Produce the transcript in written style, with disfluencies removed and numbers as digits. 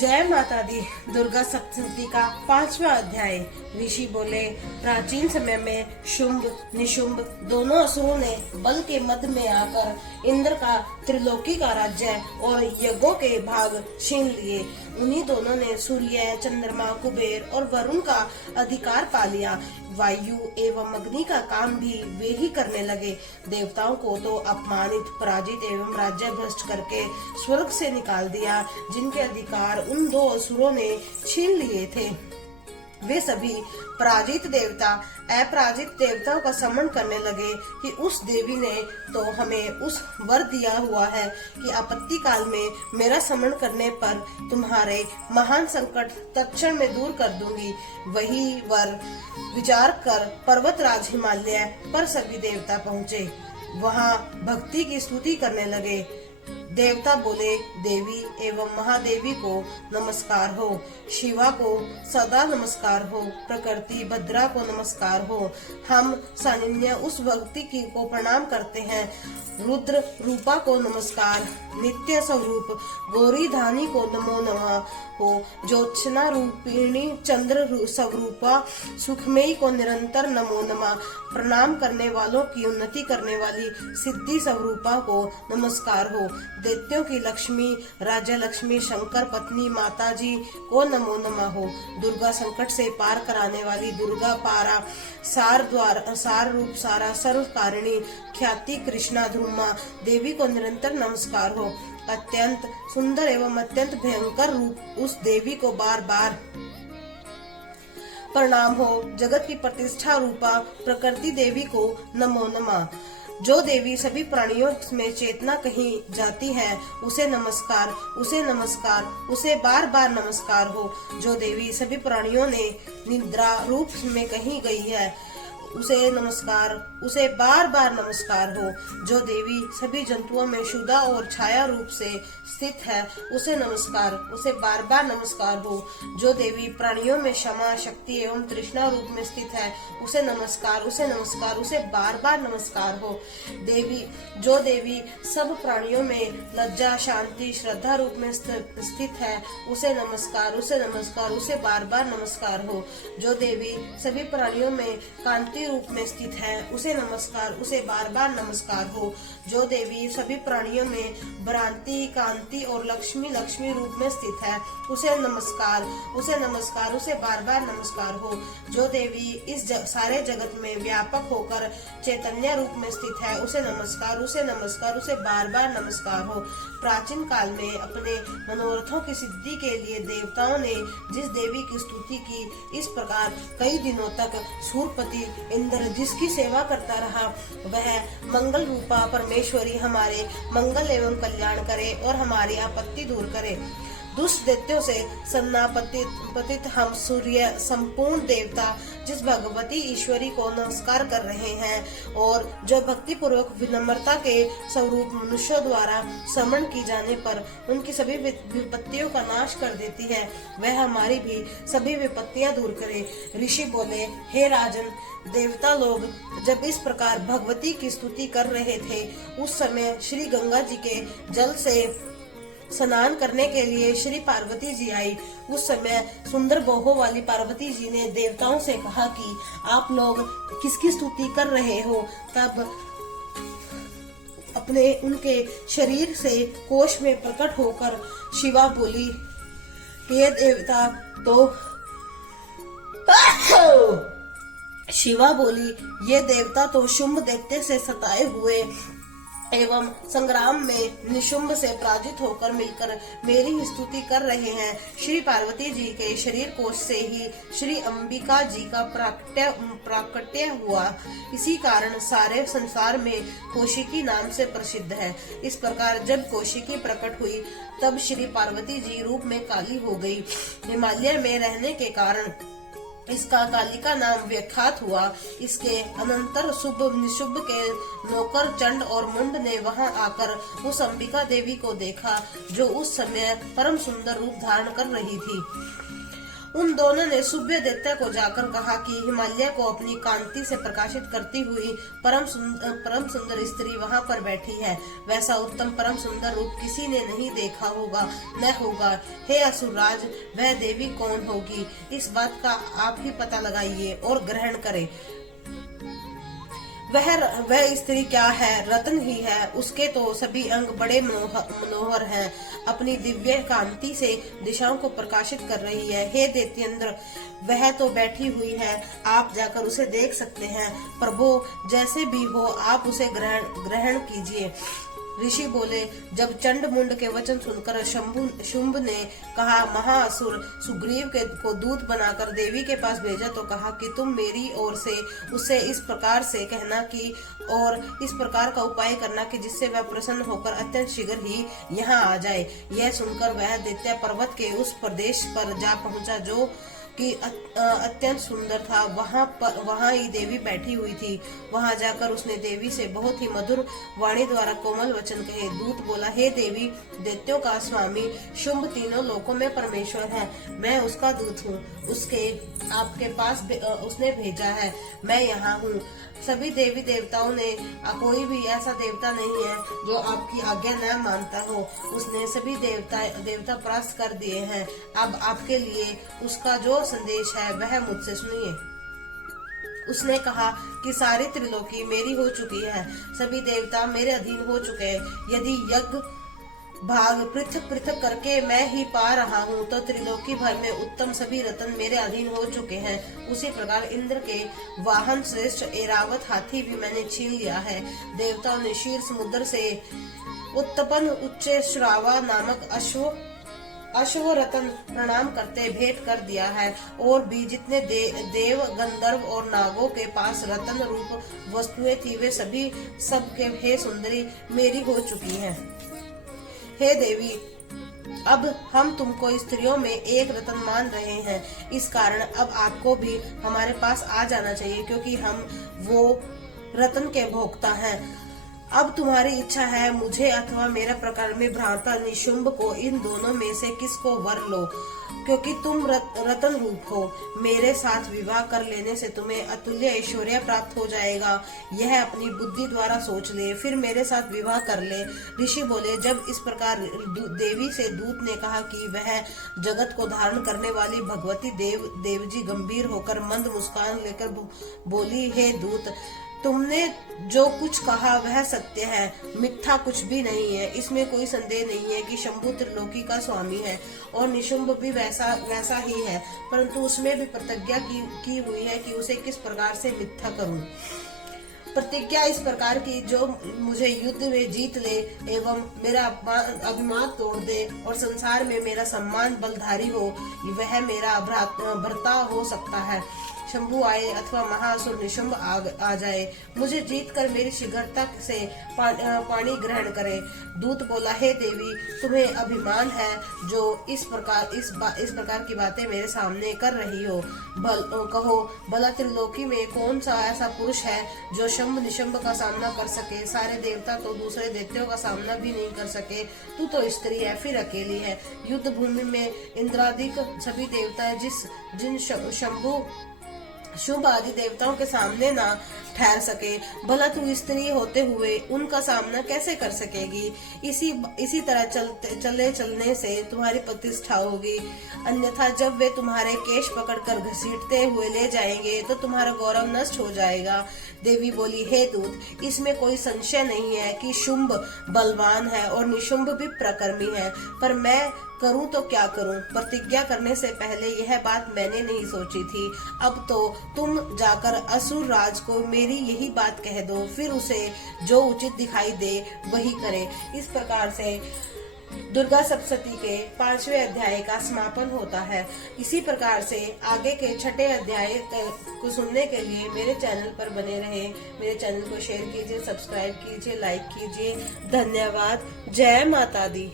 जय माता दी। दुर्गा सप्तशती का 5वां अध्याय। ऋषि बोले, प्राचीन समय में शुंभ निशुंभ दोनों असुरों ने बल के मध्य में आकर इंद्र का त्रिलोकी का राज्य और यज्ञों के भाग छीन लिए। उन्हीं दोनों ने सूर्य, चंद्रमा, कुबेर और वरुण का अधिकार पा लिया। वायु एवं अग्नि का काम भी वे ही करने लगे। देवताओं को तो अपमानित, पराजित एवं राज्य भ्रष्ट करके स्वर्ग से निकाल दिया, जिनके अधिकार उन दो असुरों ने छीन लिए थे। वे सभी पराजित देवता अपराजित देवताओं का समन करने लगे कि उस देवी ने तो हमें उस वर दिया हुआ है कि आपत्ति काल में मेरा समन करने पर तुम्हारे महान संकट तत्क्षण में दूर कर दूंगी। वही वर विचार कर पर्वतराज हिमालय पर सभी देवता पहुँचे। वहाँ भक्ति की स्तुति करने लगे। देवता बोले, देवी एवं महादेवी को नमस्कार हो, शिवा को सदा नमस्कार हो, प्रकृति भद्रा को नमस्कार हो। हम सानिध्य उस भक्ति की को प्रणाम करते हैं। रुद्र रूपा को नमस्कार, नित्य स्वरूप गौरी धानी को नमो नमः हो, ज्योत्सना रूपिणी चंद्र स्वरूपा सुखमयी को निरंतर नमो नमः। प्रणाम करने वालों की उन्नति करने वाली सिद्धि स्वरूपा को नमस्कार हो। दैत्यों की लक्ष्मी राजा लक्ष्मी शंकर पत्नी माता जी को नमो नमः हो। दुर्गा संकट से पार कराने वाली दुर्गा पारा सार रूप सारा सर्व कारिणी ख्याति कृष्णा ध्रुमा देवी को निरंतर नमस्कार हो। अत्यंत सुंदर एवं अत्यंत भयंकर रूप उस देवी को बार बार प्रणाम हो। जगत की प्रतिष्ठा रूपा प्रकृति देवी को नमो नमः। जो देवी सभी प्राणियों में चेतना कही जाती है, उसे नमस्कार, उसे नमस्कार, उसे बार बार नमस्कार हो। जो देवी सभी प्राणियों ने निद्रा रूप में कही गई है, उसे नमस्कार, उसे बार बार नमस्कार हो। जो देवी सभी जंतुओं में शुदा और छाया रूप से स्थित है, उसे नमस्कार, उसे बार बार नमस्कार हो। जो देवी प्राणियों में क्षमा शक्ति एवं तृष्णा रूप में स्थित है, उसे नमस्कार, उसे नमस्कार, उसे बार बार नमस्कार हो। देवी जो देवी सब प्राणियों में लज्जा शांति श्रद्धा रूप में स्थित है, उसे नमस्कार, उसे नमस्कार, उसे बार बार नमस्कार हो। जो देवी सभी प्राणियों में कांति रूप में स्थित है, उसे नमस्कार, उसे बार बार नमस्कार हो। जो देवी सभी प्राणियों में भ्रांति कांति और लक्ष्मी रूप में स्थित है, उसे नमस्कार, उसे नमस्कार, उसे बार बार नमस्कार हो। जो देवी इस सारे जगत में व्यापक होकर चैतन्य रूप में स्थित है, उसे नमस्कार, उसे नमस्कार, उसे बार बार नमस्कार हो। प्राचीन काल में अपने मनोरथों की सिद्धि के लिए देवताओं ने जिस देवी की स्तुति की, इस प्रकार कई दिनों तक सूर्यपति इंद्र जिसकी सेवा करता रहा, वह मंगल रूपा परमेश्वरी हमारे मंगल एवं कल्याण करे और हमारी आपत्ति दूर करे। दुष्ट दैत्यों से सन्नापतित हम सूर्य संपूर्ण देवता जिस भगवती ईश्वरी को नमस्कार कर रहे हैं और जो भक्ति पूर्वक विनम्रता के स्वरूप मनुष्यों द्वारा समन की जाने पर उनकी सभी विपत्तियों का नाश कर देती है, वह हमारी भी सभी विपत्तियां दूर करे। ऋषि बोले, हे राजन, देवता लोग जब इस प्रकार भगवती की स्तुति कर रहे थे, उस समय श्री गंगा जी के जल से स्नान करने के लिए श्री पार्वती जी आई। उस समय सुंदर बाहों वाली पार्वती जी ने देवताओं से कहा कि आप लोग किसकी स्तुति कर रहे हो। तब अपने उनके शरीर से कोश में प्रकट होकर शिवा बोली, ये देवता तो शिवा बोली, ये देवता तो शुंभ दैत्य से सताए हुए एवं संग्राम में निशुंभ से पराजित होकर मिलकर मेरी ही स्तुति कर रहे हैं। श्री पार्वती जी के शरीर कोश से ही श्री अंबिका जी का प्राकट्य हुआ। इसी कारण सारे संसार में कौशिकी नाम से प्रसिद्ध है। इस प्रकार जब कौशिकी प्रकट हुई, तब श्री पार्वती जी रूप में काली हो गई। हिमालय में रहने के कारण इसका कालिका नाम विख्यात हुआ। इसके अनंतर शुभ निशुभ के नौकर चंड और मुंड ने वहां आकर उस अंबिका देवी को देखा, जो उस समय परम सुंदर रूप धारण कर रही थी। उन दोनों ने सुभ्य दैत्य को जाकर कहा कि हिमालय को अपनी कांति से प्रकाशित करती हुई परम सुंदर स्त्री वहां पर बैठी है। वैसा उत्तम परम सुंदर रूप किसी ने नहीं देखा होगा न होगा। हे असुरराज, वह देवी कौन होगी? इस बात का आप ही पता लगाइए और ग्रहण करें। वह स्त्री क्या है? रत्न ही है। उसके तो सभी अंग बड़े मनोहर हैं। अपनी दिव्य कांति से दिशाओं को प्रकाशित कर रही है। हे दैत्येंद्र, वह तो बैठी हुई है, आप जाकर उसे देख सकते हैं। प्रभु, जैसे भी हो आप उसे ग्रहण कीजिए। ऋषि बोले, जब चंड मुंड के वचन सुनकर शुंभ ने कहा, महाअसुर सुग्रीव को दूत बनाकर देवी के पास भेजा तो कहा कि तुम मेरी ओर से उससे इस प्रकार से कहना कि और इस प्रकार का उपाय करना कि जिससे वह प्रसन्न होकर अत्यंत शीघ्र ही यहाँ आ जाए। यह सुनकर वह दैत्य पर्वत के उस प्रदेश पर जा पहुंचा जो कि अत्यंत सुंदर था। वहाँ ही देवी बैठी हुई थी। वहाँ जाकर उसने देवी से बहुत ही मधुर वाणी द्वारा कोमल वचन कहे। दूत बोला, हे देवी, दैत्यों का स्वामी शुंभ तीनों लोकों में परमेश्वर है। मैं उसका दूत हूँ। उसके आपके पास उसने भेजा है। मैं यहाँ हूँ। सभी देवी देवताओं ने कोई भी ऐसा देवता नहीं है जो आपकी आज्ञा न मानता हो। उसने सभी देवता परास्त कर दिए हैं। अब आपके लिए उसका जो संदेश है वह मुझसे सुनिए। उसने कहा कि सारी त्रिलोकी मेरी हो चुकी है। सभी देवता मेरे अधीन हो चुके हैं। यदि यज्ञ भाग पृथक पृथक करके मैं ही पा रहा हूँ तो त्रिलोकी भर में उत्तम सभी रत्न मेरे अधीन हो चुके हैं। उसी प्रकार इंद्र के वाहन श्रेष्ठ ऐरावत हाथी भी मैंने छीन लिया है। देवताओं ने शीर समुद्र से उत्पन्न उच्च श्रावा नामक अश्व रत्न प्रणाम करते भेंट कर दिया है। और भी जितने देव गंधर्व और नागों के पास रत्न रूप वस्तुएं थी वे सभी सबके हे सुंदरी मेरी हो चुकी हैं। हे देवी, अब हम तुमको स्त्रियों में एक रत्न मान रहे हैं। इस कारण अब आपको भी हमारे पास आ जाना चाहिए, क्योंकि हम वो रत्न के भोक्ता हैं। अब तुम्हारी इच्छा है, मुझे अथवा मेरा प्रकर्मी भ्राता निशुंभ को इन दोनों में से किसको वर लो, क्योंकि तुम रत्न रूप हो। मेरे साथ विवाह कर लेने से तुम्हें अतुल्य ऐश्वर्य प्राप्त हो जाएगा। यह अपनी बुद्धि द्वारा सोच ले, फिर मेरे साथ विवाह कर ले। ऋषि बोले, जब इस प्रकार देवी से दूत ने कहा कि वह जगत को धारण करने वाली भगवती देवजी गंभीर होकर मंद मुस्कान लेकर बोली, हे दूत, तुमने जो कुछ कहा वह सत्य है, मिथ्या कुछ भी नहीं है। इसमें कोई संदेह नहीं है कि शंभु त्रिलोकी का स्वामी है और निशुंभ भी वैसा ही है, परंतु उसमें भी प्रतिज्ञा की हुई है कि उसे किस प्रकार से मिथ्या करूं। प्रतिज्ञा इस प्रकार की, जो मुझे युद्ध में जीत ले एवं मेरा अभिमान तोड़ दे और संसार में मेरा सम्मान बलधारी हो, वह मेरा भर्ता हो सकता है। शंभु आए अथवा महाअसुर निशुंभ आ जाए, मुझे जीत कर मेरी शीघ्रता से पानी ग्रहण करे। दूत बोला, हे देवी, तुम्हें अभिमान है जो इस प्रकार की बातें मेरे सामने कर रही हो। कहो, भला त्रिलोकी में कौन सा ऐसा पुरुष है जो शंभ निशुंभ का सामना कर सके? सारे देवता तो दूसरे दैत्यों का सामना भी नहीं कर सके। तू तो स्त्री है, फिर अकेली है। युद्ध भूमि में इंद्रादिक सभी देवता जिन शंभु शुभ आदि देवताओं के सामने ना ठहर सके, भला तू स्त्री होते हुए उनका सामना कैसे कर सकेगी? इसी तरह चलने से तुम्हारी प्रतिष्ठा होगी, अन्यथा जब वे तुम्हारे केश पकड़कर घसीटते हुए ले जाएंगे तो तुम्हारा गौरव नष्ट हो जाएगा। देवी बोली, हे दूत, इसमें कोई संशय नहीं है कि शुंभ बलवान है और निशुंभ भी प्रकर्मी है, पर मैं करूं तो क्या करूं? प्रतिज्ञा करने से पहले यह बात मैंने नहीं सोची थी। अब तो तुम जाकर असुर राज को मेरी यही बात कह दो, फिर उसे जो उचित दिखाई दे वही करे। इस प्रकार से दुर्गा सप्तशती के 5वें अध्याय का समापन होता है। इसी प्रकार से आगे के 6ठे अध्याय को सुनने के लिए मेरे चैनल पर बने रहे। मेरे चैनल को शेयर कीजिए, सब्सक्राइब कीजिए, लाइक कीजिए। धन्यवाद। जय माता दी।